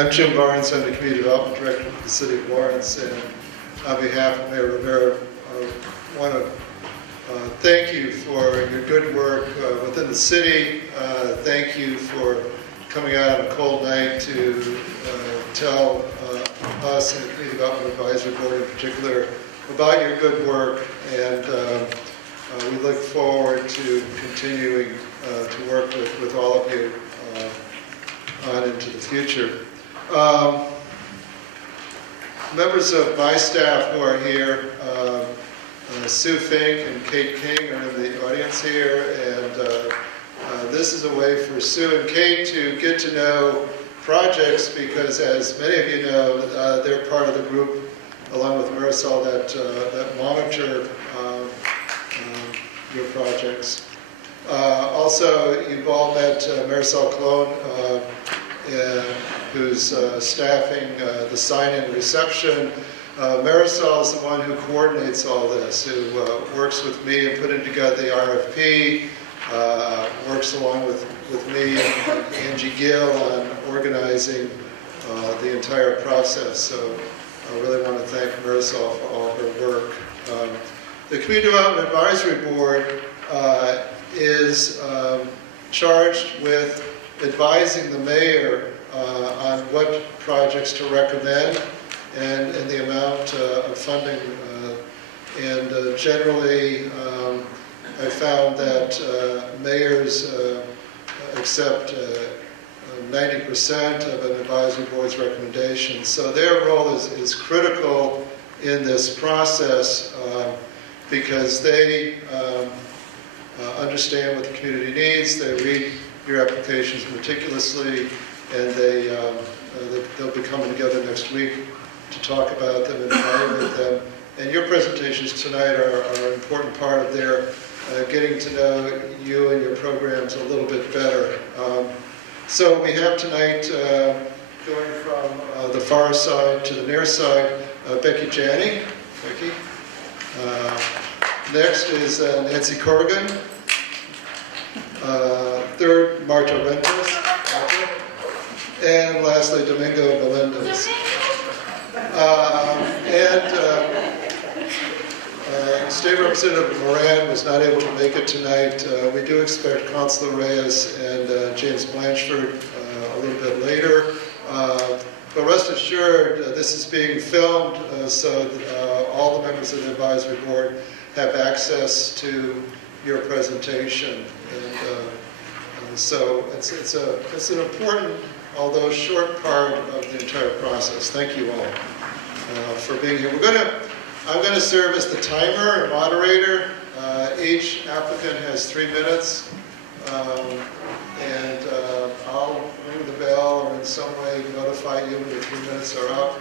I'm Jim Barnes. I'm the Community Development Director for the City of Lawrence, and on behalf of Mayor Rivera, I want to thank you for your good work within the city. Thank you for coming out on a cold night to tell us and the Community Development Advisory Board in particular about your good work, and we look forward to continuing to work with all of you on into the future. Members of my staff who are here, Sue Fink and Kate King are in the audience here, and this is a way for Sue and Kate to get to know projects because, as many of you know, they're part of the group, along with Marisol, that monitor your projects. Also, you've all met Marisol Colon, who's staffing the sign-in reception. Marisol is the one who coordinates all this, who works with me in putting together the RFP, works along with me and Angie Gill on organizing the entire process. So I really want to thank Marisol for all her work. The Community Development Advisory Board is charged with advising the mayor on what projects to recommend and the amount of funding. Generally, I found that mayors accept 90% of an advisory board's recommendations. So their role is critical in this process because they understand what the community needs. They read your applications meticulously, and they'll be coming together next week to talk about them and evaluate them. And your presentations tonight are an important part of their getting to know you and your programs a little bit better. So we have tonight, going from the far side to the near side, Becky Janney. Becky. Next is Nancy Corrigan. Third, Marta Rentas. And lastly, Domingo Melendez. State Representative Moran was not able to make it tonight. We do expect Councilor Reyes and James Blanchford a little bit later. But rest assured, this is being filmed, so all the members of the advisory board have access to your presentation. And so it's an important, although short part of the entire process. Thank you all for being here. I'm going to serve as the timer and moderator. Each applicant has 3 minutes, and I'll ring the bell or in some way notify you when the 3 minutes are up.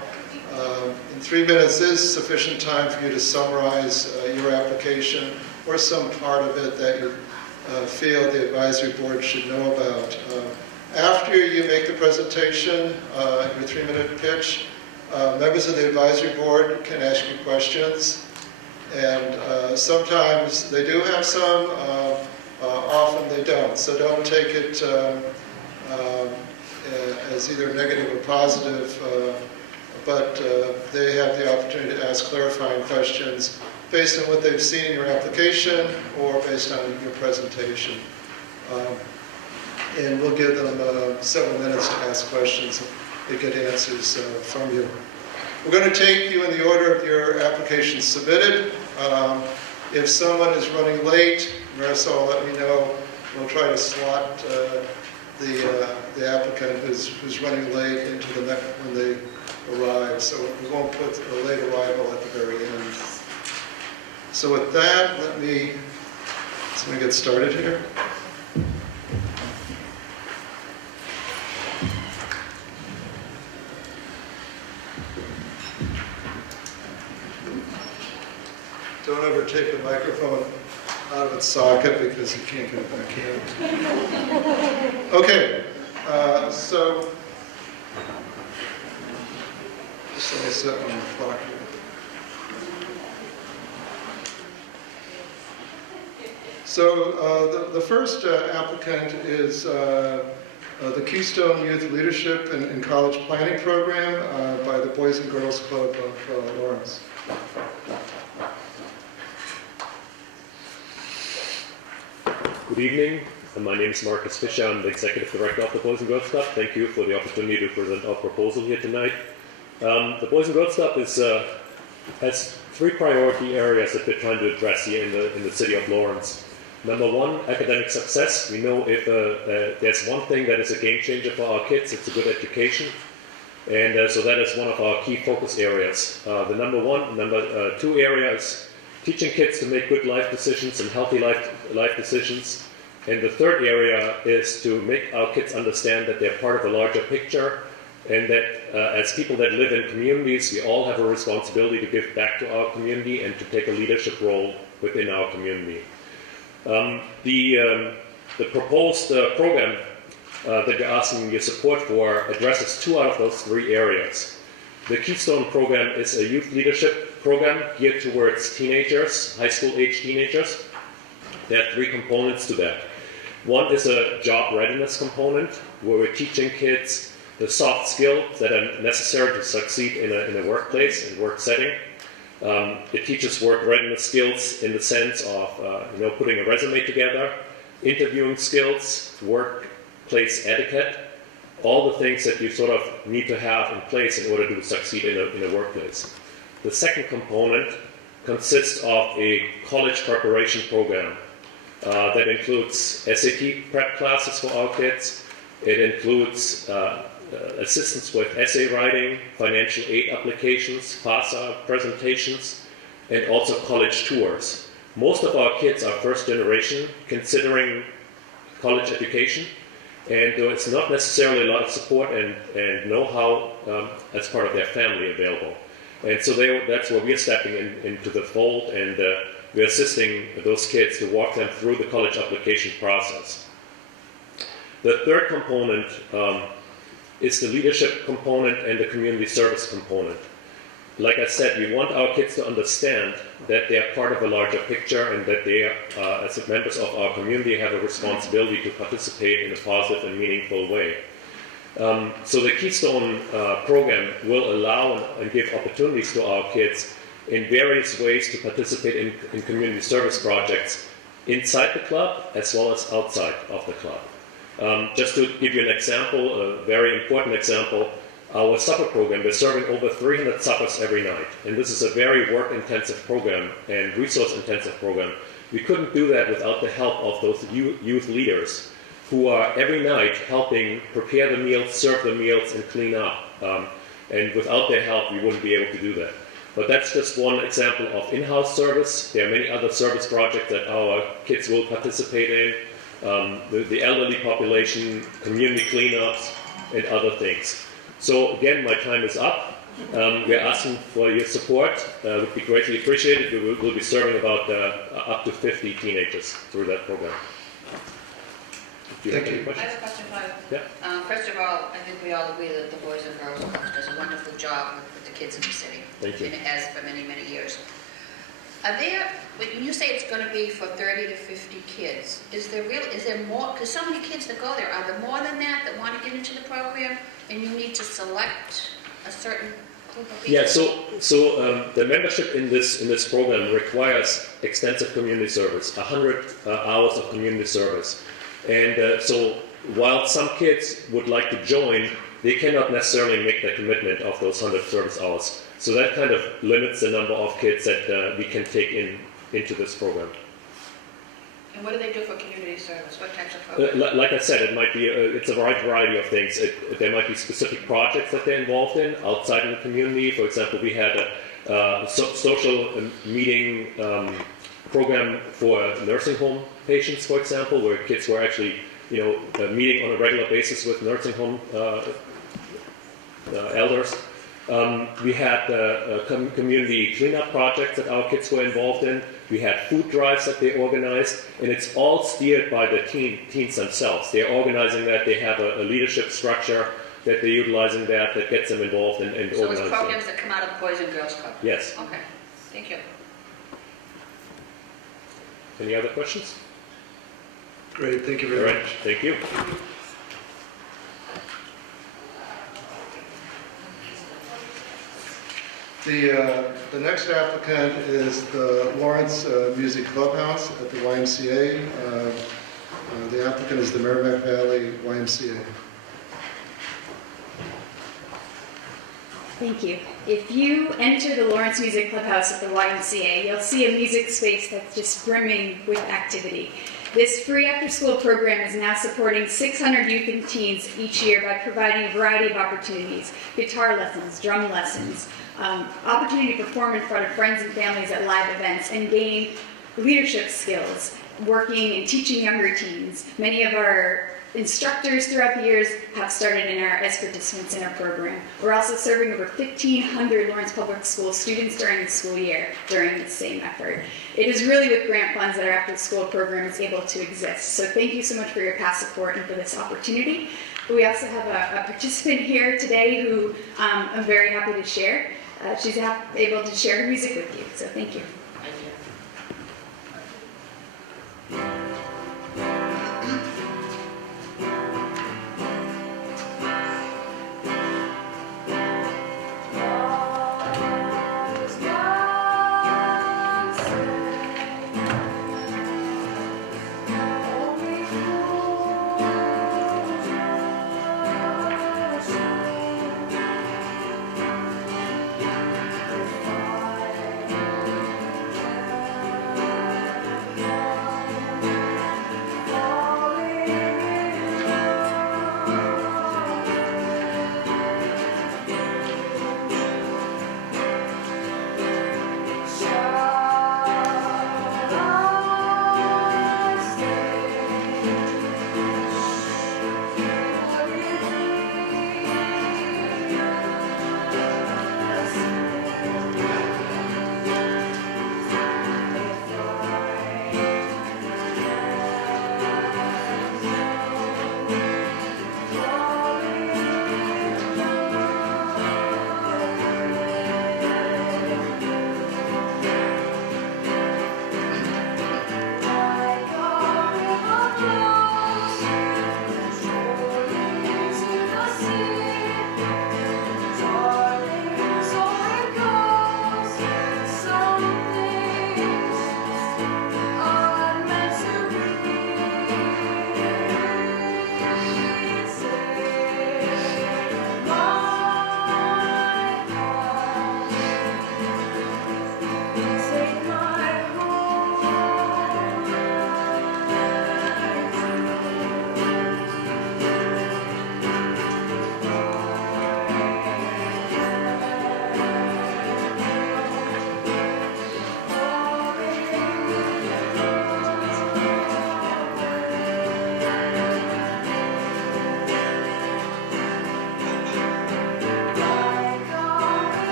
And 3 minutes is sufficient time for you to summarize your application or some part of it that you feel the advisory board should know about. After you make the presentation, your 3-minute pitch, members of the advisory board can ask you questions, and sometimes they do have some, often they don't. So don't take it as either negative or positive, but they have the opportunity to ask clarifying questions based on what they've seen in your application or based on your presentation. And we'll give them several minutes to ask questions and get answers from you. We're going to take you in the order of your application submitted. If someone is running late, Marisol, let me know. We'll try to slot the applicant who's running late into the next when they arrive. So we won't put a late arrival at the very end. So with that, let me get started here. Don't ever take the microphone out of its socket because you can't get it back in. Okay, so just let me set on the clock here. So the first applicant is the Keystone-Youth Leadership and College Planning Program by the Boys and Girls Club of Lawrence. Good evening. My name is Marcus Fischer. I'm the Executive Director of the Boys and Girls Club. Thank you for the opportunity to present our proposal here tonight. The Boys and Girls Club has three priority areas that we're trying to address here in the city of Lawrence. Number one, academic success. We know if there's one thing that is a game changer for our kids, it's a good education. And so that is one of our key focus areas. The number two area is teaching kids to make good life decisions and healthy life decisions. And the third area is to make our kids understand that they're part of a larger picture, and that as people that live in communities, we all have a responsibility to give back to our community and to take a leadership role within our community. The proposed program that we're asking your support for addresses two out of those three areas. The Keystone program is a youth leadership program geared towards teenagers, high school age teenagers. There are three components to that. One is a job readiness component, where we're teaching kids the soft skills that are necessary to succeed in a workplace and work setting. It teaches work readiness skills in the sense of putting a resume together, interviewing skills, workplace etiquette, all the things that you sort of need to have in place in order to succeed in a workplace. The second component consists of a college preparation program that includes SAT prep classes for our kids. It includes assistance with essay writing, financial aid applications, FAFSA presentations, and also college tours. Most of our kids are first generation considering college education, and it's not necessarily a lot of support and know-how as part of their family available. And so that's where we're stepping into the fold, and we're assisting those kids to walk them through the college application process. The third component is the leadership component and the community service component. Like I said, we want our kids to understand that they are part of a larger picture and that they, as members of our community, have a responsibility to participate in a positive and meaningful way. So the Keystone program will allow and give opportunities to our kids in various ways to participate in community service projects inside the club as well as outside of the club. Just to give you an example, a very important example, our supper program, we're serving over 300 suppers every night. And this is a very work-intensive program and resource-intensive program. We couldn't do that without the help of those youth leaders who are every night helping prepare the meals, serve the meals, and clean up. And without their help, we wouldn't be able to do that. But that's just one example of in-house service. There are many other service projects that our kids will participate in. The elderly population, community cleanups, and other things. So again, my time is up. We're asking for your support. It would be greatly appreciated. We'll be serving about up to 50 teenagers through that program. Do you have any questions? I have a question, Clive. Yeah. First of all, I think we all agree that the Boys and Girls Club does a wonderful job with the kids in the city. Thank you. And it has for many, many years. Are there, when you say it's going to be for 30 to 50 kids, is there more, because so many kids that go there, are there more than that want to get into the program, and you need to select a certain group of people? Yeah, so the membership in this program requires extensive community service, 100 hours of community service. And so while some kids would like to join, they cannot necessarily make the commitment of those 100 service hours. So that kind of limits the number of kids that we can take into this program. And what do they do for community service? What types of programs? Like I said, it might be it's a wide variety of things. There might be specific projects that they're involved in outside of the community. For example, we had a social meeting program for nursing home patients, for example, where kids were actually meeting on a regular basis with nursing home elders. We had community cleanup projects that our kids were involved in. We had food drives that they organized, and it's all steered by the teens themselves. They're organizing that. They have a leadership structure that they're utilizing that gets them involved and organizing. So it's programs that come out of the Boys and Girls Club? Yes. Okay. Thank you. Any other questions? Great, thank you All very right. much. Thank you. The next applicant is the Lawrence Music Clubhouse at the YMCA. The applicant is the Merrimack Valley YMCA. Thank you. If you enter the Lawrence Music Clubhouse at the YMCA, you'll see a music space that's just brimming with activity. This free after-school program is now supporting 600 youth and teens each year by providing a variety of opportunities: guitar lessons, drum lessons, opportunity to perform in front of friends and families at live events, and gain leadership skills, working and teaching younger teens. Many of our instructors throughout the years have started as participants in our program. We're also serving over 1,500 Lawrence Public School students during the school year during the same effort. It is really with grant funds that our after-school program is able to exist. So thank you so much for your past support and for this opportunity. We also have a participant here today who I'm very happy to share. She's able to share her music with you, so thank you.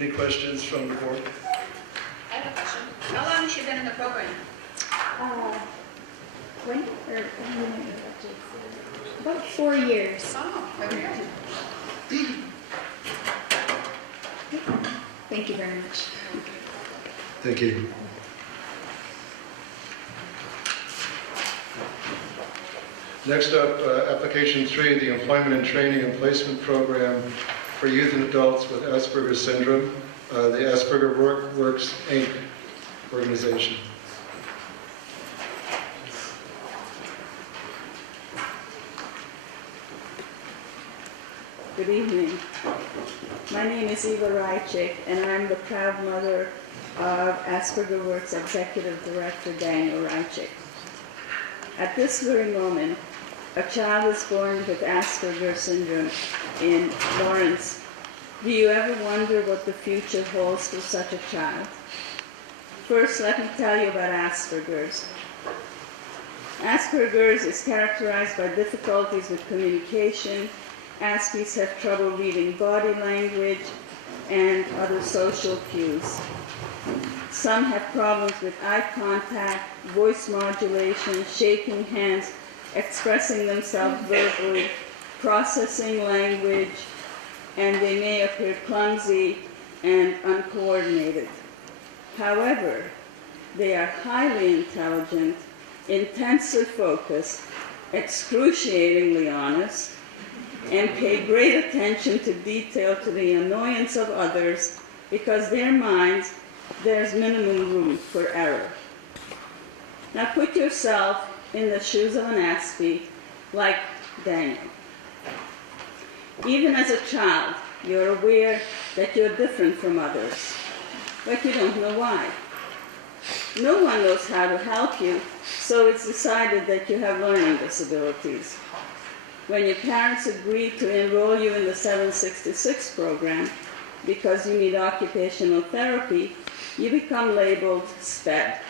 Any questions from the board? I have a question. How long has she been in the program? When? About 4 years. Oh, very good. Thank you very much. Thank you. Next up, application 3, the Employment and Training and Placement Program for youth and adults with Asperger syndrome, the Asperger Works, Inc. organization. Good evening. My name is Eva Rychik, and I'm the proud mother of Asperger Works Executive Director Daniel Rychik. At this very moment, a child is born with Asperger syndrome in Lawrence. Do you ever wonder what the future holds for such a child? First, let me tell you about Asperger's. Asperger's is characterized by difficulties with communication. Aspies have trouble reading body language and other social cues. Some have problems with eye contact, voice modulation, shaking hands, expressing themselves verbally, processing language, and they may appear clumsy and uncoordinated. However, they are highly intelligent, intensely focused, excruciatingly honest, and pay great attention to detail to the annoyance of others because their minds, there's minimum room for error. Now put yourself in the shoes of an Aspie like Daniel. Even as a child, you're aware that you're different from others, but you don't know why. No one knows how to help you, so it's decided that you have learning disabilities. When your parents agreed to enroll you in the 766 program because you need occupational therapy, you become labeled SPED.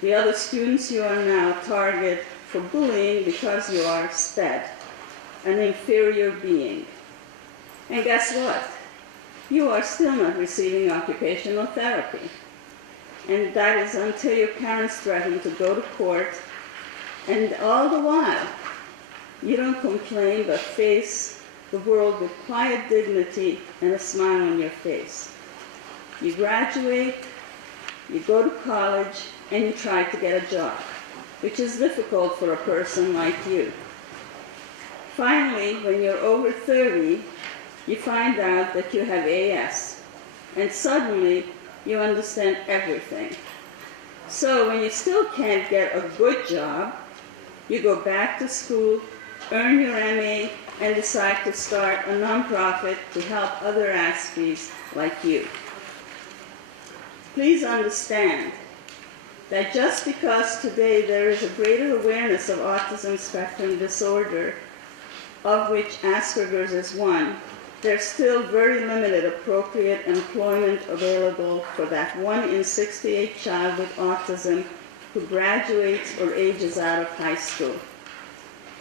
The other students you are now target for bullying because you are SPED, an inferior being. And guess what? You are still not receiving occupational therapy. And that is until your parents threaten to go to court, and all the while, you don't complain, but face the world with quiet dignity and a smile on your face. You graduate, you go to college, and you try to get a job, which is difficult for a person like you. Finally, when you're over 30, you find out that you have AS, and suddenly you understand everything. So when you still can't get a good job, you go back to school, earn your MA, and decide to start a nonprofit to help other Aspies like you. Please understand that just because today there is a greater awareness of autism spectrum disorder, of which Asperger's is one, there's still very limited appropriate employment available for that 1 in 68 child with autism who graduates or ages out of high school.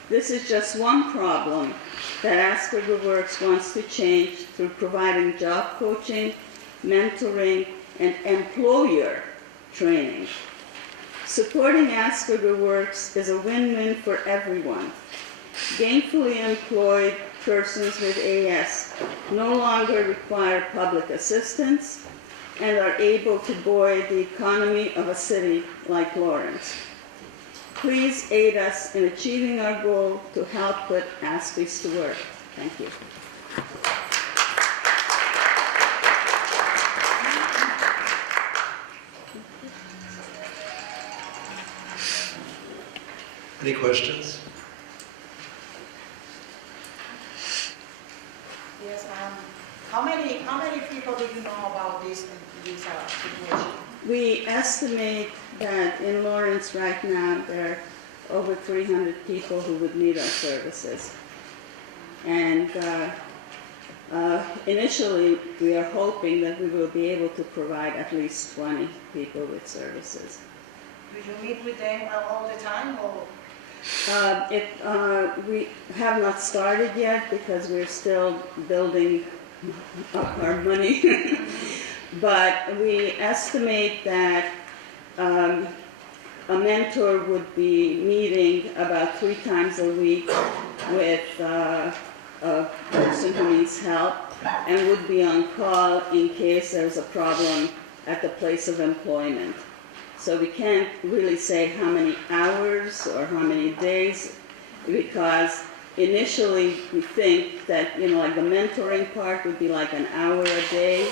This is just one problem that Asperger Works wants to change through providing job coaching, mentoring, and employer training. Supporting Asperger Works is a win-win for everyone. Gainfully employed persons with AS no longer require public assistance and are able to buoy the economy of a city like Lawrence. Please aid us in achieving our goal to help put Aspies to work. Thank you. Any questions? Yes, how many people do you know about this situation? We estimate that in Lawrence right now there are over 300 people who would need our services. And initially we are hoping that we will be able to provide at least 20 people with services. Do you meet with them all the time, or? We have not started yet because we're still building up our money. But we estimate that a mentor would be meeting about 3 times a week with a person who needs help and would be on call in case there's a problem at the place of employment. So we can't really say how many hours or how many days because initially we think that, like the mentoring part would be like an hour a day,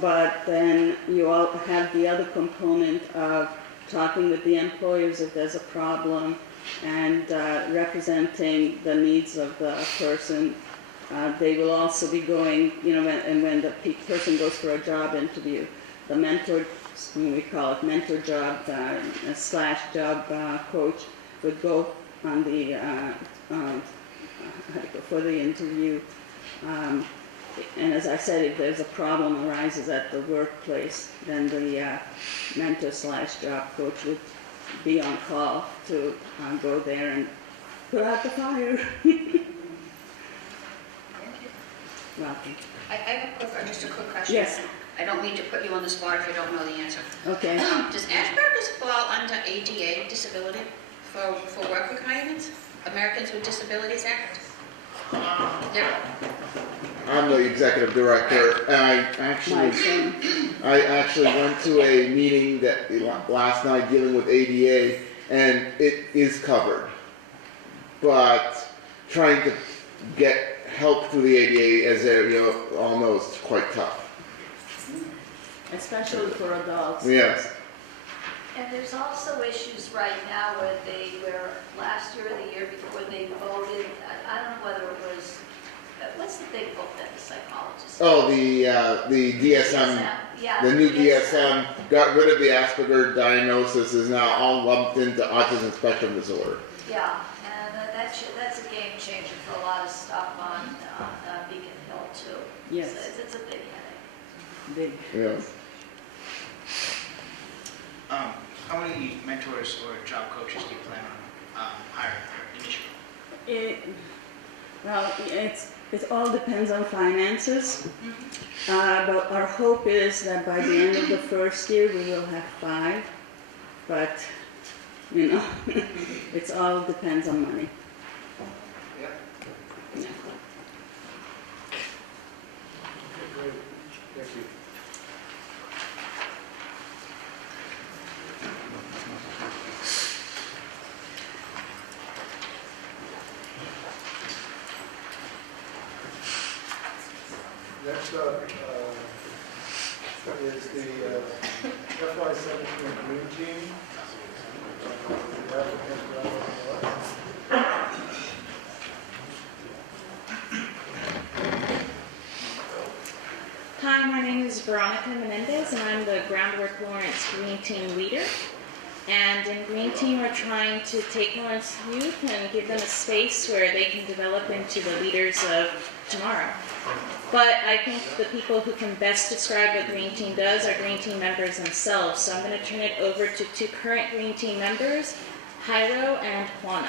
but then you all have the other component of talking with the employers if there's a problem and representing the needs of the person. They will also be going, when the person goes for a job interview, the mentor, we call it mentor job / job coach, would go on the for the interview. And as I said, if there's a problem arises at the workplace, then the mentor / job coach would be on call to go there and put out the fire. Welcome. I have just a quick question. Yes. I don't mean to put you on the spot if you don't know the answer. Okay. Does Asperger's fall under ADA disability for work requirements? Americans with Disabilities Act? Yeah. I'm the executive director, and I actually went to a meeting that last night dealing with ADA, and it is covered. But trying to get help through the ADA, as you all know, is quite tough. Especially for adults. Yes. And there's also issues right now where last year or the year before they voted, I don't know whether it was, what's the big book that the psychologist? Oh, the DSM, Yeah, the new DSM got rid of the Asperger diagnosis, is now all lumped into autism spectrum disorder. Yeah, and that's a game changer for a lot of stuff on Beacon Hill too. Yes. So it's a big headache. Big. Yes. How many mentors or job coaches do you plan on hiring initially? It all depends on finances. But our hope is that by the end of the first year we will have 5. But it all depends on money. Yeah. Yeah. Great. Thank you. Next up is the FY17 Green Team. The applicant, Hi, my name is Veronica Menendez, and I'm the Groundwork Lawrence Green Team leader. And in Green Team, we're trying to take Lawrence youth and give them a space where they can develop into the leaders of tomorrow. But I think the people who can best describe what Green Team does are Green Team members themselves. So I'm going to turn it over to 2 current Green Team members, Jairo and Juana.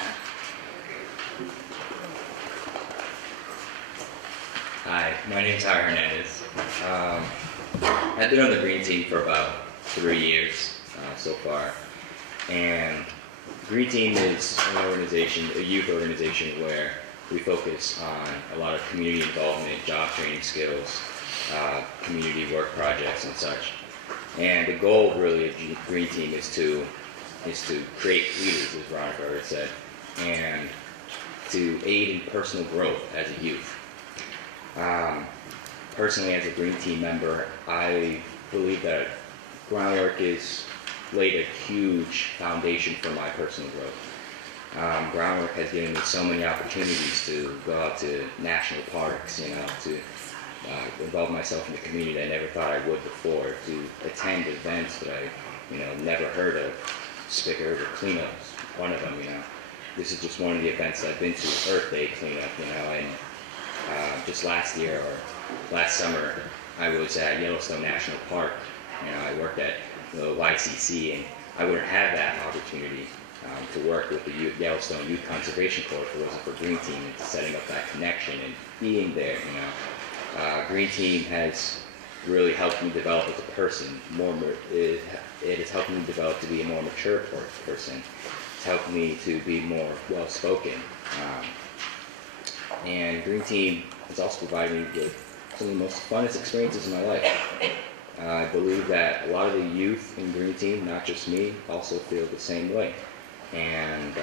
Hi, my name's Jairo Hernandez. I've been on the Green Team for about 3 years so far. And Green Team is an organization, a youth organization, where we focus on a lot of community involvement, job training skills, community work projects and such. And the goal really of Green Team is to create leaders, as Veronica already said, and to aid in personal growth as a youth. Personally, as a Green Team member, I believe that Groundwork has laid a huge foundation for my personal growth. Groundwork has given me so many opportunities to go out to national parks, to involve myself in the community that I never thought I would before, to attend events that I, never heard of. Spicker or cleanup, one of them, This is just one of the events that I've been to, Earth Day cleanup, and just last year or last summer, I was at Yellowstone National Park. I worked at the YCC, and I wouldn't have that opportunity to work with the Yellowstone Youth Conservation Corps if it wasn't for Green Team and setting up that connection and being there. Green Team has really helped me develop as a person. It has helped me develop to be a more mature person. It's helped me to be more well-spoken. And Green Team has also provided me with some of the most funnest experiences in my life. I believe that a lot of the youth in Green Team, not just me, also feel the same way. And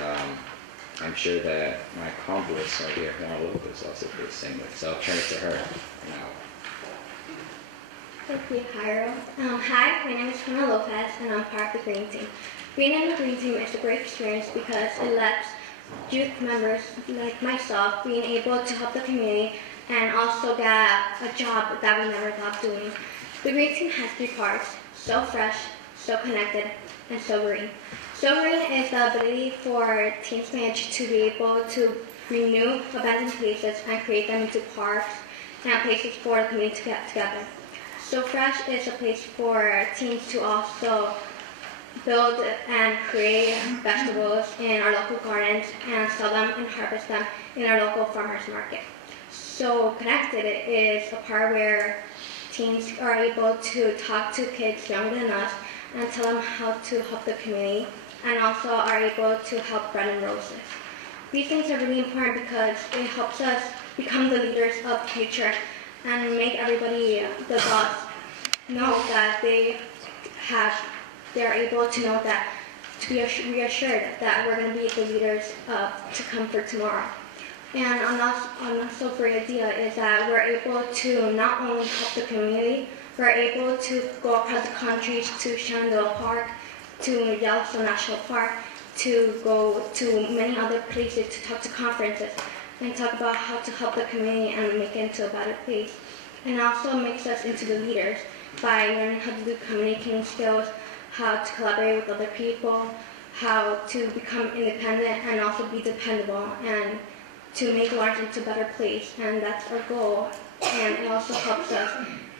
I'm sure that my convoys right here, Juana Lopez, also feels the same way. So I'll turn it to her now. Thank you, Jairo. Hi, my name is Juana Lopez, and I'm part of the Green Team. Being in the Green Team is a great experience because it lets youth members like myself being able to help the community and also get a job that we never thought doing. The Green Team has 3 parts: so fresh, so connected, and so green. So green is the ability for teens my age to be able to renew abandoned places and create them into parks and places for the community to get together. So fresh is a place for teens to also build and create vegetables in our local gardens and sell them and harvest them in our local farmers market. So connected is a part where teens are able to talk to kids younger than us and tell them how to help the community, and also are able to help bread and roses. These things are really important because it helps us become the leaders of the future and make everybody, the adults, know that they're able to know that, to be reassured that we're going to be the leaders to come for tomorrow. And also great idea is that we're able to not only help the community, we're able to go across the country to Shenandoah Park, to Yellowstone National Park, to go to many other places to talk to conferences and talk about how to help the community and make it into a better place. And it also makes us into the leaders by learning how to do communicating skills, how to collaborate with other people, how to become independent and also be dependable, and to make Lawrence into a better place. And that's our goal. And it also helps us,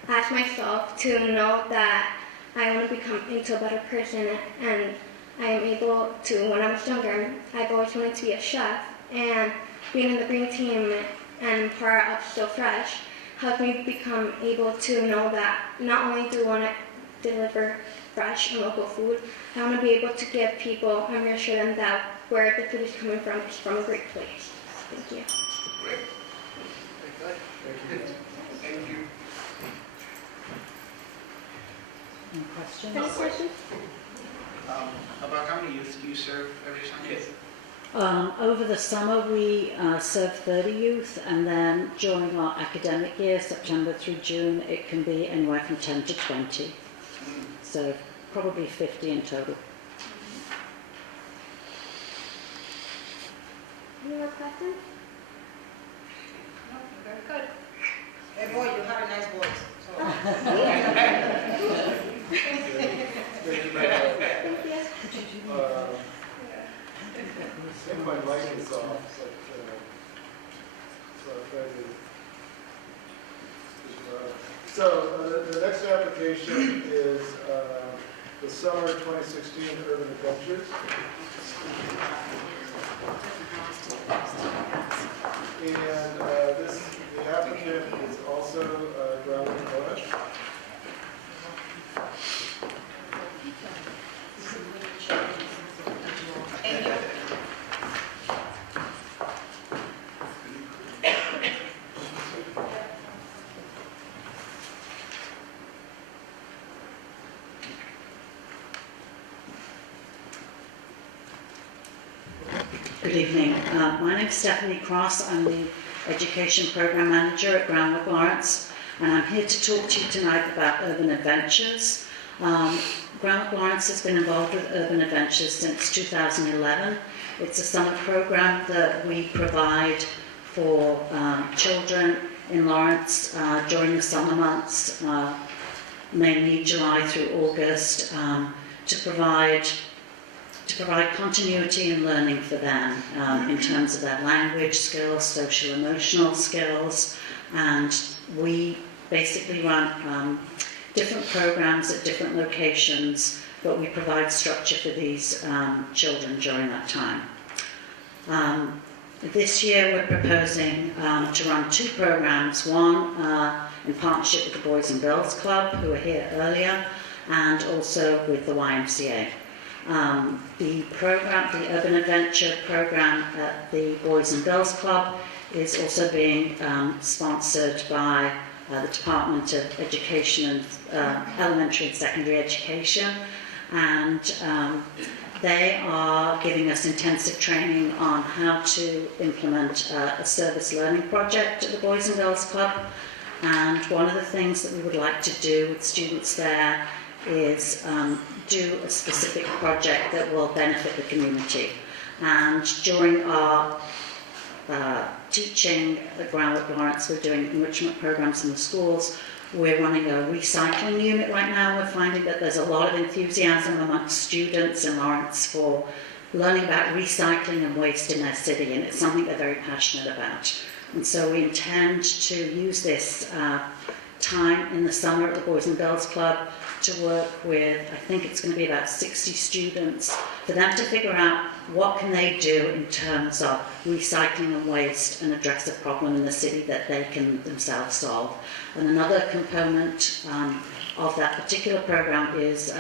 as myself, to know that I want to become into a better person, and I am able to. When I was younger, I've always wanted to be a chef, and being in the Green Team and part of So Fresh helped me become able to know that not only do I want to deliver fresh and local food, I want to be able to give people and reassure them that where the food is coming from is from a great place. Thank you. Great. Very good. Thank you. Any questions? Any questions? About how many youth do you serve every Sunday? Over the summer we serve 30 youth, and then during our academic year, September through June, it can be anywhere from 10 to 20. So probably 50 in total. Any more questions? No, very good. Hey boy, you have a nice voice. So. Thank you very much. I think my mic is off, but, so I'll try to. So the next application is the Summer 2016 Urban Adventures. And the applicant is also Grounded Kona. Good evening. My name is Stephanie Cross. I'm the Education Program Manager at Groundwork Lawrence, and I'm here to talk to you tonight about Urban Adventures. Groundwork Lawrence has been involved with Urban Adventures since 2011. It's a summer program that we provide for children in Lawrence during the summer months, mainly July through August, to provide continuity in learning for them in terms of their language skills, social emotional skills, and we basically run different programs at different locations, but we provide structure for these children during that time. This year we're proposing to run 2 programs, one in partnership with the Boys and Girls Club, who were here earlier, and also with the YMCA. The Urban Adventure program at the Boys and Girls Club is also being sponsored by the Department of Education and Elementary and Secondary Education, and They are giving us intensive training on how to implement a service learning project at the Boys and Girls Club. And one of the things that we would like to do with students there is do a specific project that will benefit the community. And during our teaching at Groundwork Lawrence, we're doing enrichment programs in the schools. We're running a recycling unit right now. We're finding that there's a lot of enthusiasm amongst students in Lawrence for learning about recycling and waste in their city, and it's something they're very passionate about. And so we intend to use this time in the summer at the Boys and Girls Club to work with, I think it's going to be about 60 students, for them to figure out what can they do in terms of recycling and waste and address a problem in the city that they can themselves solve. And another component of that particular program is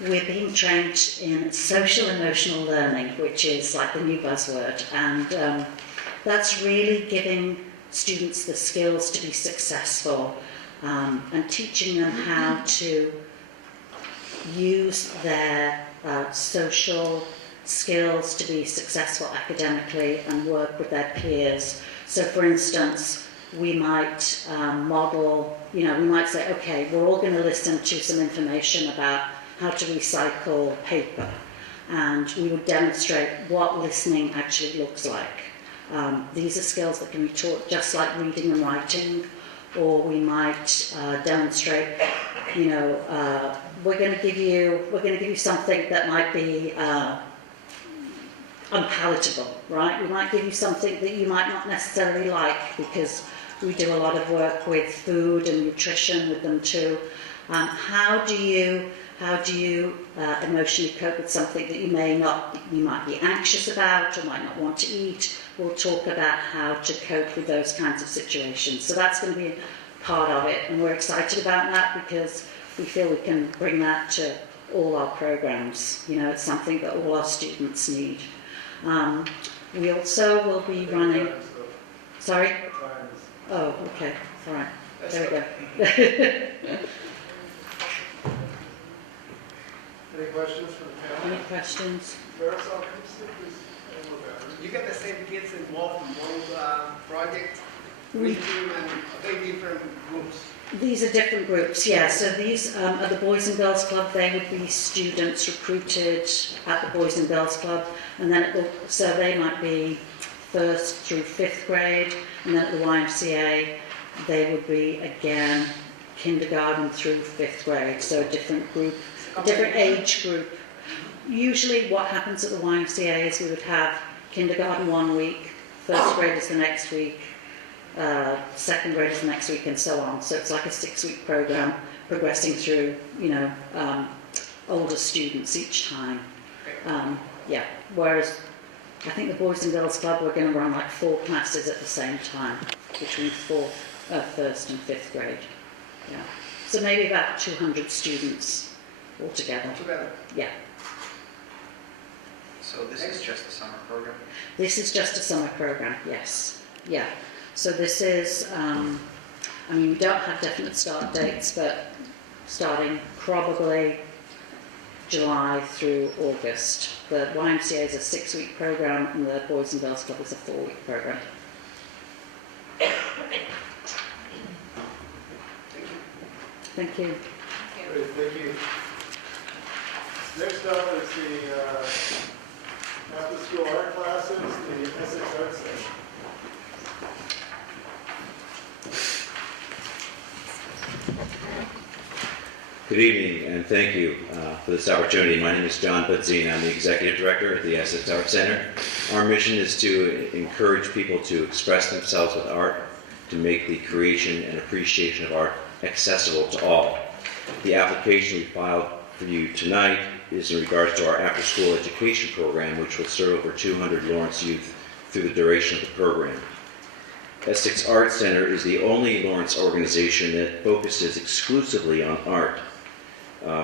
we're being trained in social emotional learning, which is like the new buzzword, and that's really giving students the skills to be successful and teaching them how to use their social skills to be successful academically and work with their peers. So for instance, we might model, we might say, okay, we're all going to listen to some information about how to recycle paper, and we would demonstrate what listening actually looks like. These are skills that can be taught just like reading and writing, or we might demonstrate, we're going to give you something that might be unpalatable, right? We might give you something that you might not necessarily like, because we do a lot of work with food and nutrition with them too. How do you emotionally cope with something that you might be anxious about or might not want to eat? We'll talk about how to cope with those kinds of situations. So that's going to be part of it, and we're excited about that because we feel we can bring that to all our programs. It's something that all our students need. We also will be running... Sorry? Oh, okay. All right. There we go. Any questions from the panel? Any questions? Marisol, can you see this? You get the same kids involved in both projects, team and very different groups. These are different groups, yeah. So these are the Boys and Girls Club. They would be students recruited at the Boys and Girls Club, and then so they might be 1st through 5th grade, and then at the YMCA they would be again kindergarten through 5th grade. So a different group, a different age group. Usually what happens at the YMCA is we would have kindergarten one week, 1st graders the next week, 2nd graders the next week, and so on. So it's like a 6-week program progressing through, older students each time. Yeah, whereas I think the Boys and Girls Club, we're going to run like 4 classes at the same time between 1st and 5th grade. Yeah. So maybe about 200 students altogether. Yeah. So this is just a summer program? This is just a summer program, yes. Yeah. So this is, we don't have definite start dates, but starting probably July through August. The YMCA is a 6-week program, and the Boys and Girls Club is a 4-week program. Thank you. Great, thank you. Next up is the after-school art classes, the Essex Art Center. Good evening, and thank you for this opportunity. My name is John Budzine. I'm the Executive Director at the Essex Art Center. Our mission is to encourage people to express themselves with art, to make the creation and appreciation of art accessible to all. The application we filed for you tonight is in regards to our after-school education program, which will serve over 200 Lawrence youth through the duration of the program. Essex Art Center is the only Lawrence organization that focuses exclusively on art.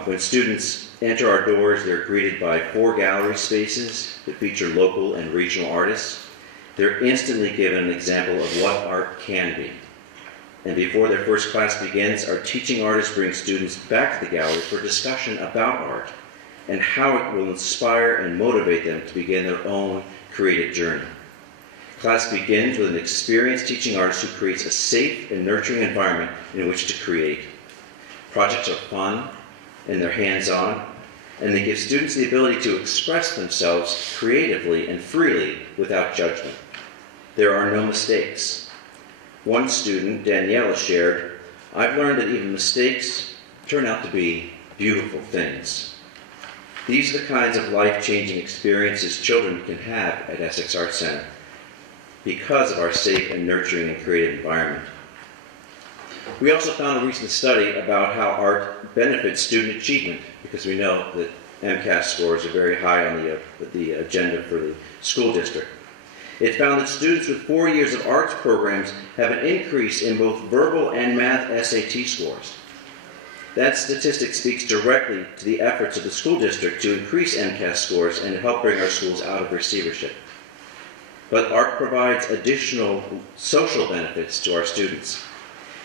When students enter our doors, they're greeted by 4 gallery spaces that feature local and regional artists. They're instantly given an example of what art can be. And before their first class begins, our teaching artists bring students back to the gallery for discussion about art. and how it will inspire and motivate them to begin their own creative journey. Class begins with an experienced teaching artist who creates a safe and nurturing environment in which to create. Projects are fun and they're hands-on, and they give students the ability to express themselves creatively and freely without judgment. There are no mistakes. One student, Daniela, shared, "I've learned that even mistakes turn out to be beautiful things." These are the kinds of life-changing experiences children can have at Essex Arts Center because of our safe and nurturing and creative environment. We also found a recent study about how art benefits student achievement, because we know that MCAS scores are very high on the agenda for the school district. It found that students with 4 years of arts programs have an increase in both verbal and math SAT scores. That statistic speaks directly to the efforts of the school district to increase MCAS scores and to help bring our schools out of receivership. But art provides additional social benefits to our students.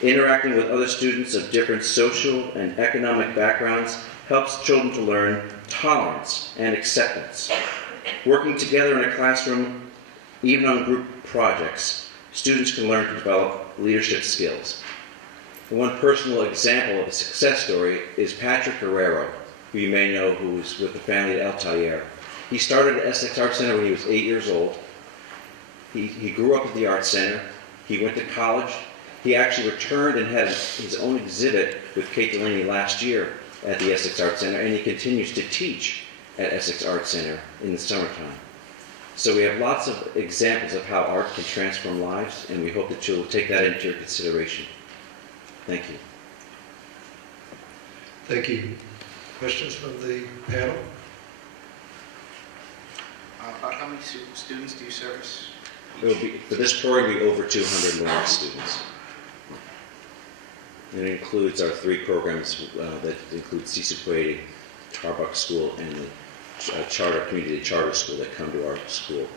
Interacting with other students of different social and economic backgrounds helps children to learn tolerance and acceptance. Working together in a classroom, even on group projects, students can learn to develop leadership skills. One personal example of a success story is Patrick Guerrero, who you may know, who was with the family at El Taller. He started at Essex Arts Center when he was 8 years old. He grew up at the Arts Center. He went to college. He actually returned and had his own exhibit with Kate Delaney last year at the Essex Arts Center, and he continues to teach at Essex Arts Center in the summertime. So we have lots of examples of how art can transform lives, and we hope that you'll take that into your consideration. Thank you. Thank you. Questions from the panel? About how many students do you service? It will be, for this program, be over 200 Lawrence students. And it includes our 3 programs that include Sisukwede, Tarbuck School, and the community charter school that come to our school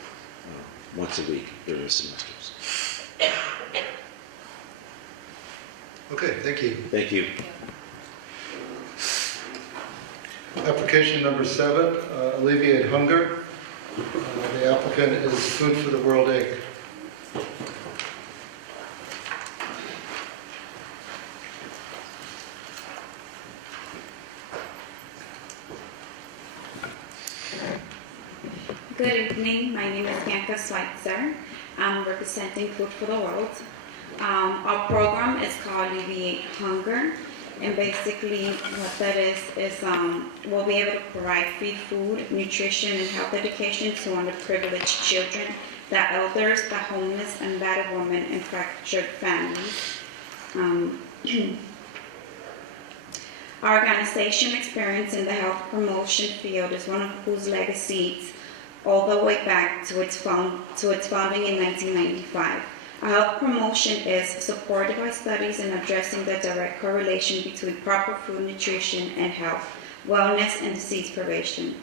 once a week during the semesters. Okay, thank you. Thank you. Application number 7, Alleviate Hunger. The applicant is Food for the World, Inc. Good evening, my name is Bianca Schweitzer. I'm representing Food for the World. Our program is called Alleviate Hunger, and basically what that is we'll be able to provide free food, nutrition, and health education to underprivileged children, the elders, the homeless, and battered women and fractured families. Our organization experience in the health promotion field is one of whose legacies all the way back to its founding in 1995. Our health promotion is supported by studies in addressing the direct correlation between proper food, nutrition, and health, wellness, and disease prevention.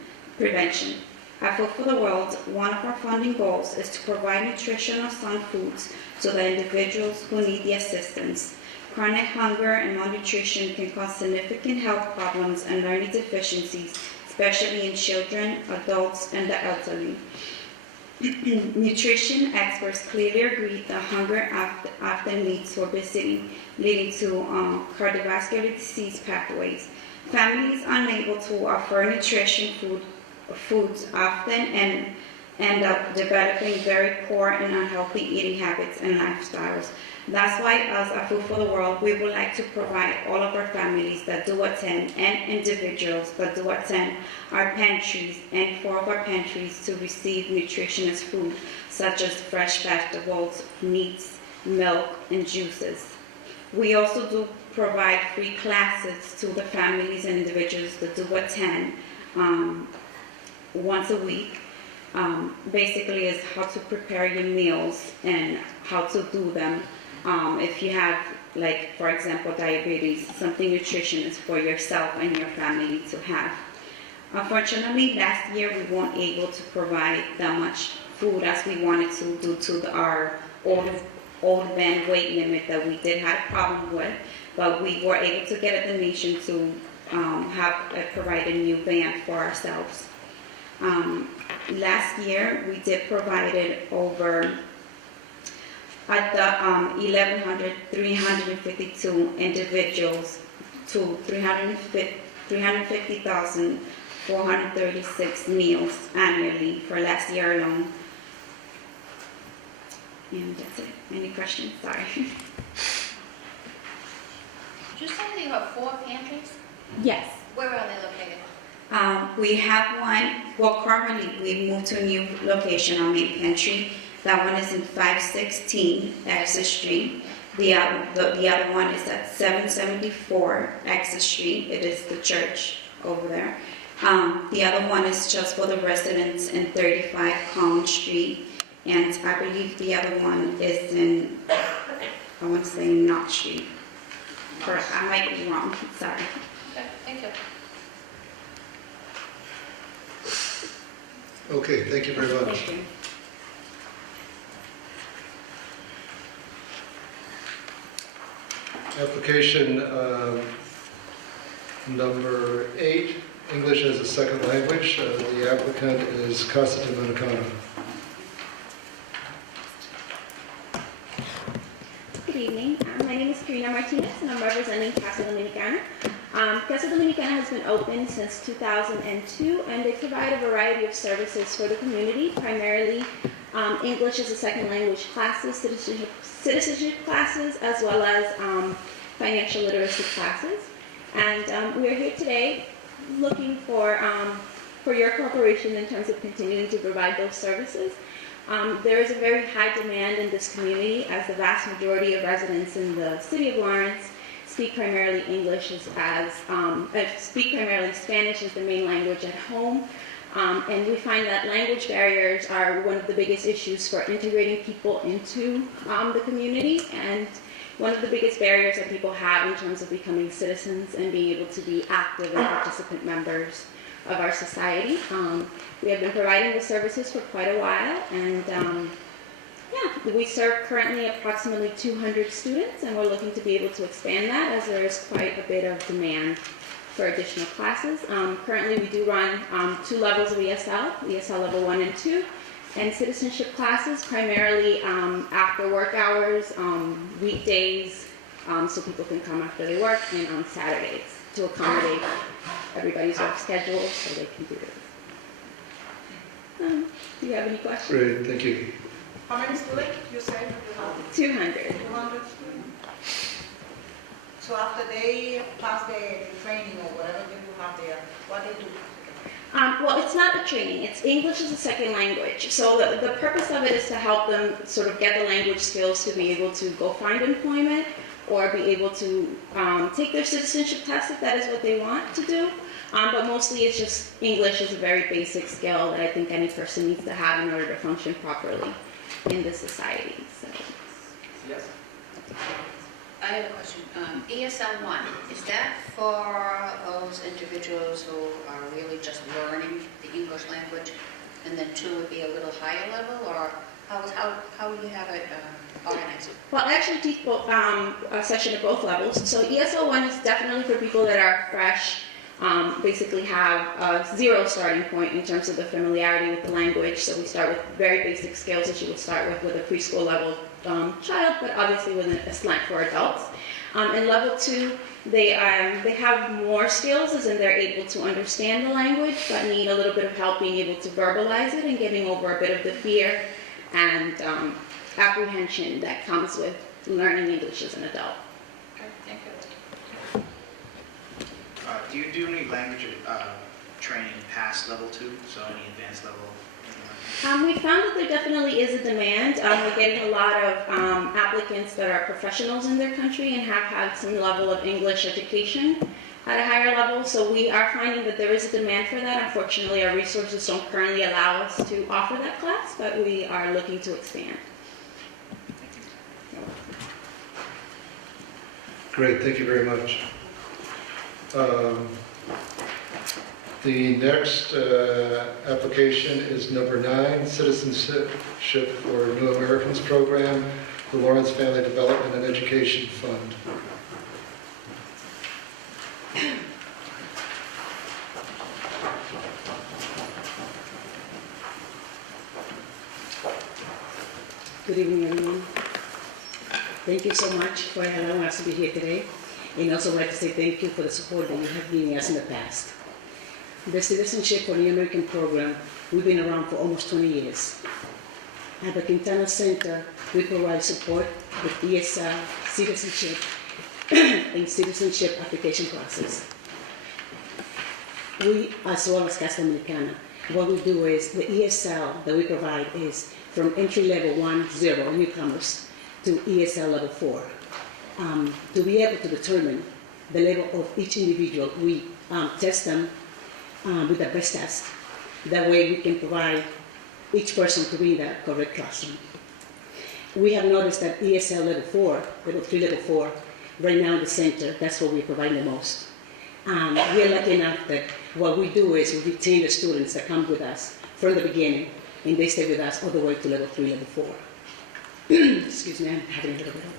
At Food for the World, one of our funding goals is to provide nutritional sound foods to the individuals who need the assistance. Chronic hunger and malnutrition can cause significant health problems and learning deficiencies, especially in children, adults, and the elderly. Nutrition experts clearly agree that hunger often leads to obesity, leading to cardiovascular disease pathways. Families unable to offer nutrition foods often end up developing very poor and unhealthy eating habits and lifestyles. That's why us at Food for the World, we would like to provide all of our families that do attend and individuals that do attend our pantries and 4 of our pantries to receive nutritious food such as fresh vegetables, meats, milk, and juices. We also do provide free classes to the families and individuals that do attend once a week. Basically is how to prepare your meals and how to do them. If you have, like, for example, diabetes, something nutritious for yourself and your family to have. Unfortunately, last year we weren't able to provide that much food as we wanted to due to our old band weight limit that we did have a problem with, but we were able to get a donation to have provided a new van for ourselves. Last year, we did provided over at the 352 individuals to 350,436 meals annually for last year alone. And that's it. Any questions? Sorry. Did you say that you have 4 pantries? Yes. Where are they located? We have one, well, currently we moved to a new location on Main Pantry. That one is in 516 Exit Street. The other one is at 774 Exit Street. It is the church over there. The other one is just for the residents in 35 Collins Street. And I believe the other one is in, I want to say Knott Street. Correct, I might be wrong, sorry. Okay, thank you. Okay, thank you very much. Thank you. Application number 8, English as a second language. The applicant is Casa Dominicana. Good evening. My name is Karina Martinez, and I'm representing Casa Dominicana. Casa Dominicana has been open since 2002, and they provide a variety of services for the community, primarily English as a second language classes, citizenship classes, as well as financial literacy classes. And we're here today looking for your cooperation in terms of continuing to provide those services. There is a very high demand in this community, as the vast majority of residents in the city of Lawrence speak primarily English speak primarily Spanish as the main language at home. And we find that language barriers are one of the biggest issues for integrating people into the community, and one of the biggest barriers that people have in terms of becoming citizens and being able to be active and participant members of our society. We have been providing the services for quite a while, and we serve currently approximately 200 students, and we're looking to be able to expand that as there is quite a bit of demand for additional classes. Currently we do run 2 levels of ESL level 1 and 2, and citizenship classes primarily after work hours, weekdays, so people can come after they work, and on Saturdays to accommodate everybody's work schedule so they can do this. Do you have any questions? Great, thank you. How many students you said you have? 200. 200 students. So after they pass the training or whatever they do have there, what they do? Well, it's not a training, it's English as a second language. So the purpose of it is to help them sort of get the language skills to be able to go find employment or be able to take their citizenship test if that is what they want to do. But mostly it's just English is a very basic skill that I think any person needs to have in order to function properly in this society. So. Yes. I have a question. ESL 1, is that for those individuals who are really just learning the English language, and then 2 would be a little higher level, or how would you have it organized? Well, I actually teach a session at both levels. So ESL 1 is definitely for people that are fresh, basically have a 0 starting point in terms of the familiarity with the language. So we start with very basic skills that you would start with a preschool level child, but obviously with a slant for adults. In level 2, they have more skills, as in they're able to understand the language, but need a little bit of help being able to verbalize it and getting over a bit of the fear and apprehension that comes with learning English as an adult. Okay, thank you. Do you do any language training past level 2, so any advanced level? We found that there definitely is a demand. We're getting a lot of applicants that are professionals in their country and have had some level of English education at a higher level, so we are finding that there is a demand for that. Unfortunately, our resources don't currently allow us to offer that class, but we are looking to expand. Great, thank you very much. The next application is number 9, Citizenship for New Americans Program, the Lawrence Family Development and Education Fund. Good evening, everyone. Thank you so much for allowing us to be here today. And also like to say thank you for the support that you have given us in the past. The Citizenship for the American program, we've been around for almost 20 years. At the Quintana Center, we provide support with ESL, citizenship, and citizenship application process. We, as well as Casa Dominicana, what we do is the ESL that we provide is from entry level 1-0 newcomers to ESL level 4. To be able to determine the level of each individual, we test them with the best test. That way we can provide each person to be in the correct classroom. We have noticed that ESL level 4, level 3, level 4, right now in the center, that's what we provide the most. We are lucky enough that what we do is we retain the students that come with us from the beginning, and they stay with us all the way to level 3, level 4. Excuse me, I'm having a little bit of,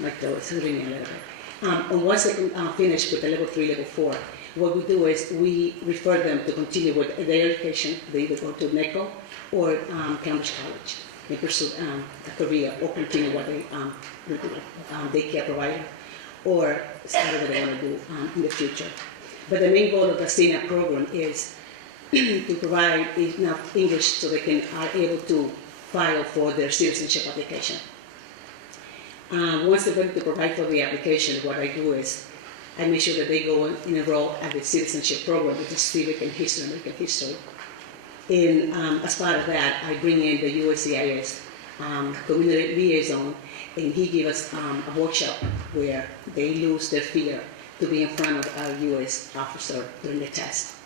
my throat is hurting me a little bit. And once they finish with the level 3, level 4, what we do is we refer them to continue with their education. They either go to NECO or Cambridge College and pursue a career or continue what they daycare provider or whatever they want to do in the future. But the main goal of the CNAP program is to provide enough English so they are able to file for their citizenship application. Once they're ready to provide for the application, what I do is I make sure that they go and enroll at the citizenship program, which is civic and history, American history. And as part of that, I bring in the USCIS community liaison, and he gives us a workshop where they lose their fear to be in front of a U.S. officer during the test.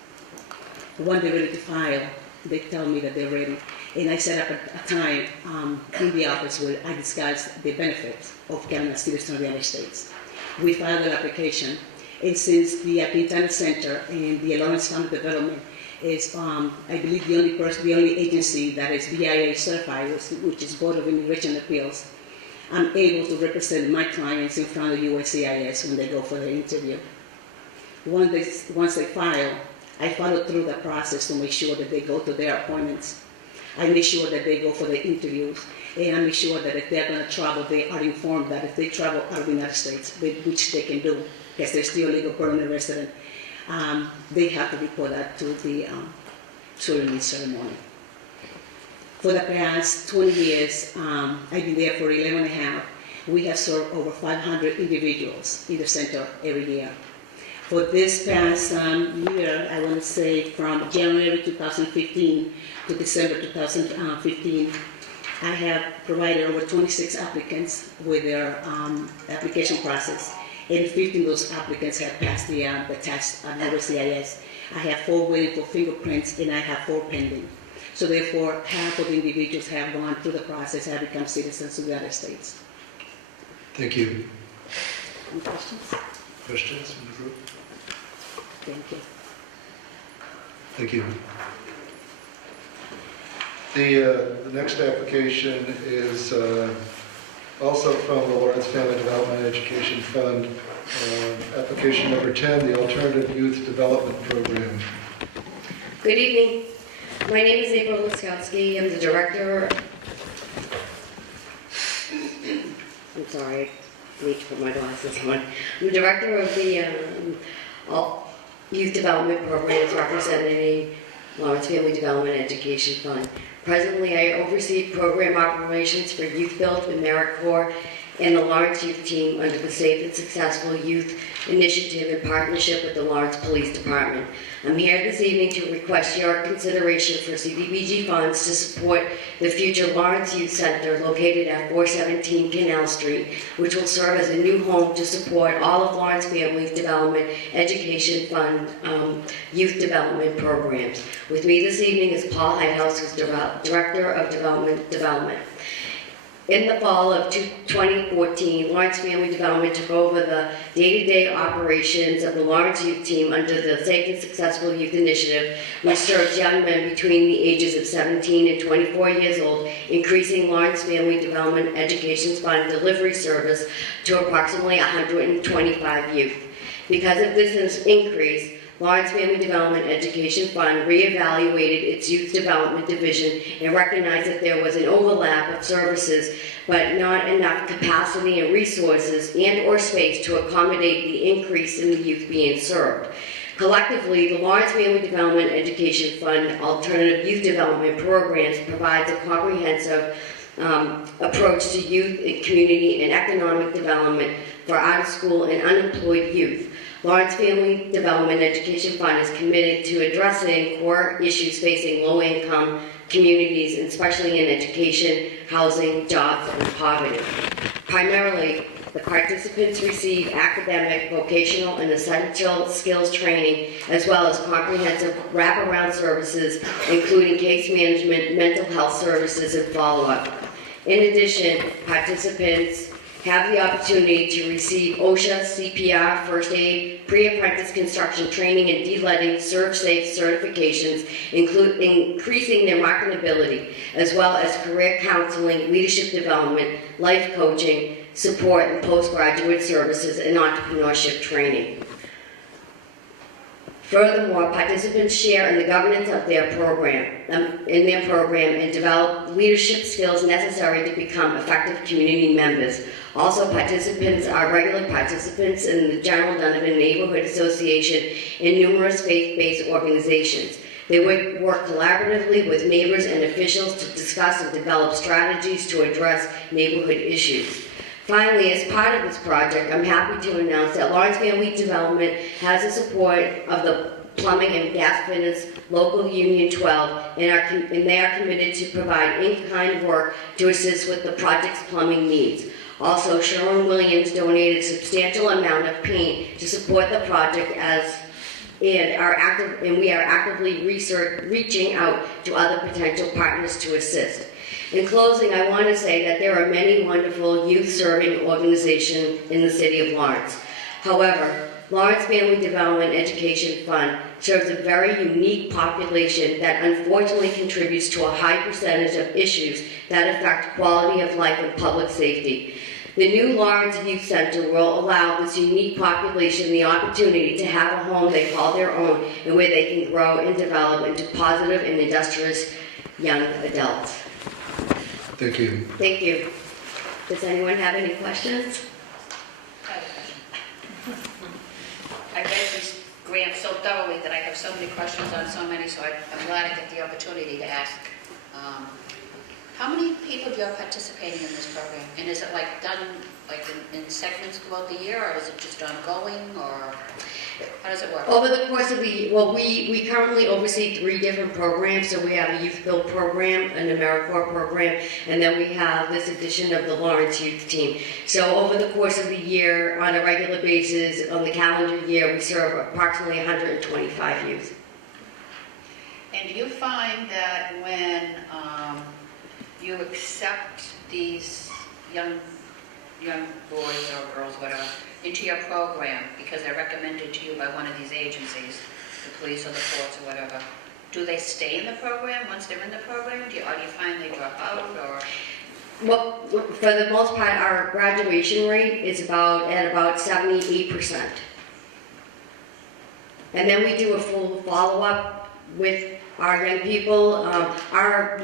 When they're ready to file, they tell me that they're ready. And I set up a time in the office where I discuss the benefits of becoming a citizen of the United States. We filed an application, and since the Quintana Center and the Lawrence Family Development is, I believe, the only agency that is BIA certified, which is Board of Immigration Appeals, I'm able to represent my clients in front of USCIS when they go for the interview. Once they file, I follow through the process to make sure that they go to their appointments. I make sure that they go for the interviews, and I make sure that if they're going to travel, they are informed that if they travel out of the United States, which they can do, because they're still legal permanent resident, they have to report that to the swearing-in ceremony. For the past 20 years, I've been there for 11 and a half. We have served over 500 individuals in the center every year. For this past year, I want to say from January 2015 to December 2015, I have provided over 26 applicants with their application process, and 15 of those applicants have passed the test at USCIS. I have 4 waiting for fingerprints, and I have 4 pending. So therefore, half of the individuals have gone through the process, have become citizens of the United States. Thank you. Any questions? Questions from the group? Thank you. Thank you. The next application is also from the Lawrence Family Development Education Fund, application number 10, the Alternative Youth Development Program. Good evening. My name is April Laskowski. I'm the director. I'm sorry, I need to put my glasses on. I'm the director of the Youth Development Programs representing Lawrence Family Development Education Fund. Presently, I oversee program operations for Youth Build, AmeriCorps, and the Lawrence Youth Team under the Safe and Successful Youth Initiative in partnership with the Lawrence Police Department. I'm here this evening to request your consideration for CDBG funds to support the future Lawrence Youth Center located at 417 Canal Street, which will serve as a new home to support all of Lawrence Family Development Education Fund youth development programs. With me this evening is Paul Heithaus, who's Director of Development. In the fall of 2014, Lawrence Family Development took over the day-to-day operations of the Lawrence Youth Team under the Safe and Successful Youth Initiative, which serves young men between the ages of 17 and 24 years old, increasing Lawrence Family Development Education Fund delivery service to approximately 125 youth. Because of this increase, Lawrence Family Development Education Fund reevaluated its youth development division and recognized that there was an overlap of services, but not enough capacity and resources and/or space to accommodate the increase in the youth being served. Collectively, the Lawrence Family Development Education Fund Alternative Youth Development Programs provides a comprehensive approach to youth, community, and economic development for out-of-school and unemployed youth. Lawrence Family Development Education Fund is committed to addressing core issues facing low-income communities, especially in education, housing, jobs, and poverty. Primarily, the participants receive academic, vocational, and essential skills training, as well as comprehensive wraparound services, including case management, mental health services, and follow-up. In addition, participants have the opportunity to receive OSHA, CPR, first aid, pre-apprentice construction training, and de-leading ServSafe certifications, increasing their marketability, as well as career counseling, leadership development, life coaching, support, and postgraduate services and entrepreneurship training. Furthermore, participants share in the governance of their program, and develop leadership skills necessary to become effective community members. Also, participants are regular participants in the General Donovan Neighborhood Association and numerous faith-based organizations. They work collaboratively with neighbors and officials to discuss and develop strategies to address neighborhood issues. Finally, as part of this project, I'm happy to announce that Lawrence Family Development has the support of the Plumbing and Gas Fitters Local Union 12, and they are committed to provide in-kind work to assist with the project's plumbing needs. Also, Sherwin-Williams donated a substantial amount of paint to support the project and we are actively reaching out to other potential partners to assist. In closing, I want to say that there are many wonderful youth-serving organizations in the city of Lawrence. However, Lawrence Family Development Education Fund serves a very unique population that unfortunately contributes to a high percentage of issues that affect quality of life and public safety. The new Lawrence Youth Center will allow this unique population the opportunity to have a home they call their own and where they can grow and develop into positive and industrious young adults. Thank you. Thank you. Does anyone have any questions? I read this grant so thoroughly that I have so many questions on so many, so I'm glad I get the opportunity to ask. How many people do you have participating in this program? And is it like done like in segments throughout the year, or is it just ongoing, or how does it work? Over the course of the, well, we currently oversee 3 different programs. So we have a Youth Build program, an AmeriCorps program, and then we have this edition of the Lawrence Youth Team. So over the course of the year, on a regular basis, on the calendar year, we serve approximately 125 youth. And do you find that when you accept these young boys or girls, whatever, into your program because they're recommended to you by one of these agencies, the police or the courts or whatever, do they stay in the program once they're in the program? Or do you find they drop out? Or Well, for the most part, our graduation rate is at about 78%. And then we do a full follow-up with our young people. Our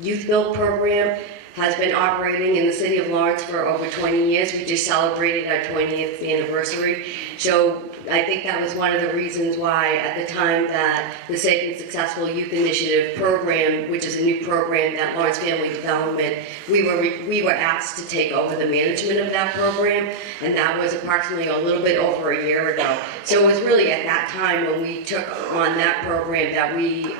Youth Build program has been operating in the city of Lawrence for over 20 years. We just celebrated our 20th anniversary. So I think that was one of the reasons why at the time that the Safe and Successful Youth Initiative program, which is a new program that Lawrence Family Development, we were asked to take over the management of that program, and that was approximately a little bit over a year ago. So it was really at that time when we took on that program that we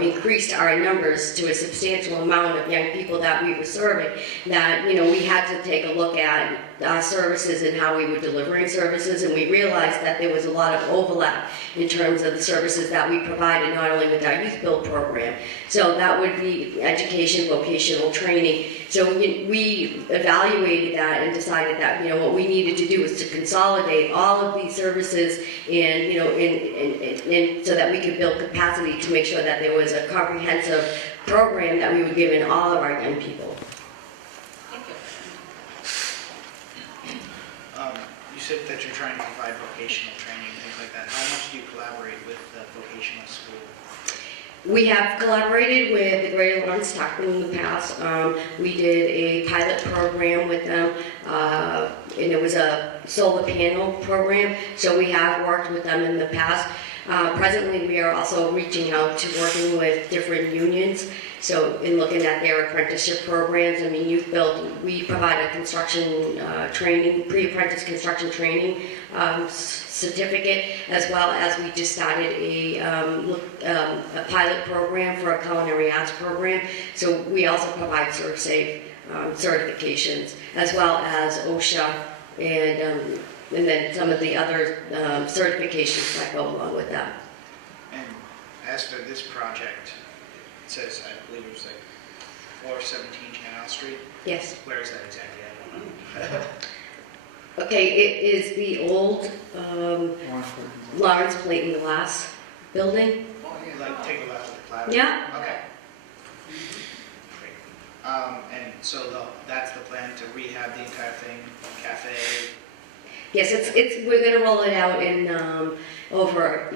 increased our numbers to a substantial amount of young people that we were serving, that we had to take a look at services and how we were delivering services, and we realized that there was a lot of overlap in terms of the services that we provided, not only with our Youth Build program. So that would be education, vocational training. So we evaluated that and decided that what we needed to do was to consolidate all of these services and so that we could build capacity to make sure that there was a comprehensive program that we would give in all of our young people. thank you. You said that you're trying to provide vocational training, things like that. How much do you collaborate with the vocational school? We have collaborated with the Greater Lawrence Tech in the past. We did a pilot program with them, and it was a solar panel program, so we have worked with them in the past. Presently, we are also reaching out to working with different unions, so in looking at their apprenticeship programs. I mean, Youth Build, we provide a construction training, pre-apprentice construction training certificate, as well as we just started a pilot program for a culinary arts program. So we also provide ServSafe certifications, as well as OSHA and then some of the other certifications that go along with that. And as for this project, it says, I believe it was like 417 Canal Street? Yes. Where is that exactly? I don't know. Okay, it is the old Lawrence Plate and Glass building. Like, take a left at the plaza? Yeah. Okay. Great. And so that's the plan, to rehab the entire thing, cafe? Yes, we're gonna roll it out in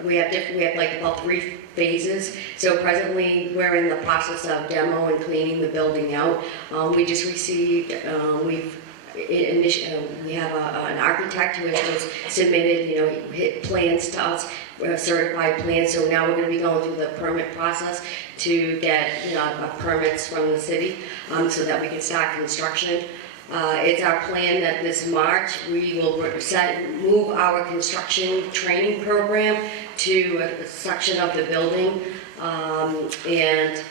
we have like about 3 phases. So presently, we're in the process of demo and cleaning the building out. We just received, we have an architect who has just submitted, plans to us, certified plans. So now we're going to be going through the permit process to get, permits from the city, so that we can start construction. It's our plan that this March we will move our construction training program to a section of the building, and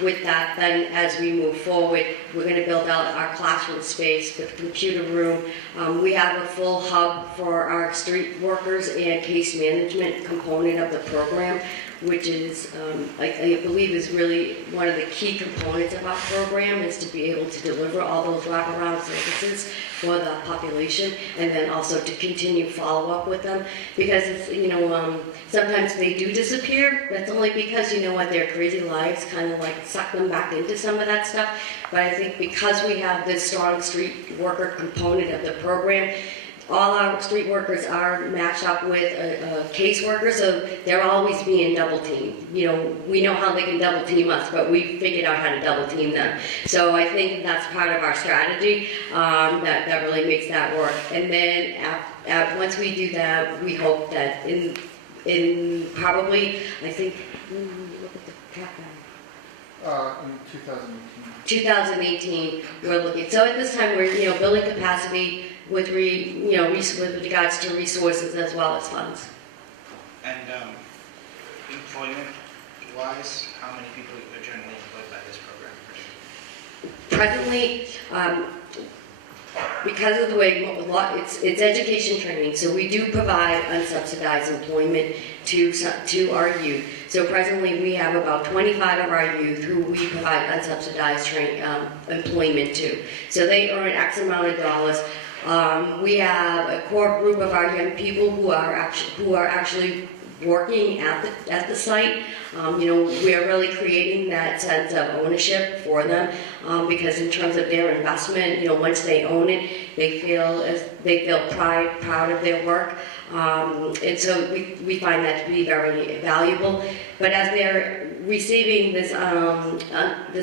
with that, then as we move forward, we're going to build out our classroom space with computer room. We have a full hub for our street workers and case management component of the program, which is, I believe, is really one of the key components of our program, is to be able to deliver all those wraparound services for the population, and then also to continue follow-up with them, because it's, sometimes they do disappear. That's only because, their crazy lives kind of like suck them back into some of that stuff. But I think because we have this strong street worker component of the program, all our street workers are matched up with a caseworker, so they're always being double teamed. We know how they can double team us, but we figured out how to double team them. So I think that's part of our strategy that really makes that work. And then once we do that, we hope that in probably, I think, look at the track in 2018, we're looking. So at this time, we're building capacity with regards to resources as well as funds. And employment-wise, how many people are generally employed by this program? Presently, because of the way it's education training, so we do provide unsubsidized employment to our youth. So presently, we have about 25 of our youth who we provide unsubsidized employment to. So they earn X amount of dollars. We have a core group of our young people who are actually working at the site. We are really creating that sense of ownership for them, because in terms of their investment, once they own it, they feel proud of their work. And so we find that to be very valuable. But as they're receiving this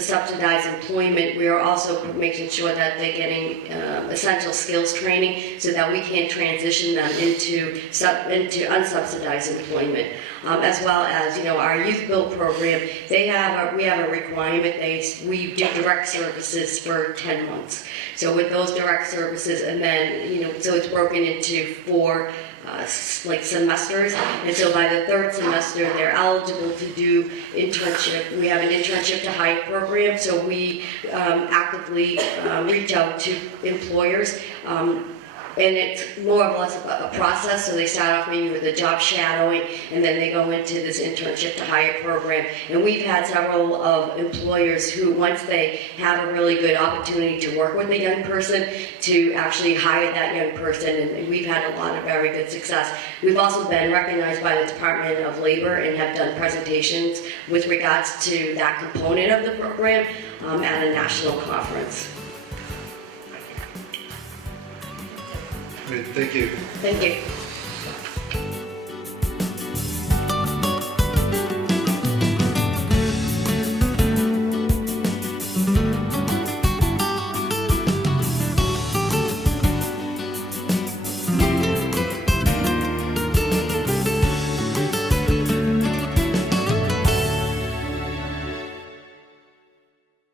subsidized employment, we are also making sure that they're getting essential skills training, so that we can transition them into unsubsidized employment, as well as our Youth Build program. We have a requirement. We do direct services for 10 months. So with those direct services, and then so it's broken into 4 semesters, and so by the 3rd semester they're eligible to do internship. We have an internship to hire program, so we actively reach out to employers, and it's more or less a process. So they start off maybe with a job shadowing, and then they go into this internship to hire program. And we've had several of employers who, once they have a really good opportunity to work with a young person, to actually hire that young person, and we've had a lot of very good success. We've also been recognized by the Department of Labor and have done presentations with regards to that component of the program at a national conference. Great, thank you. Thank you.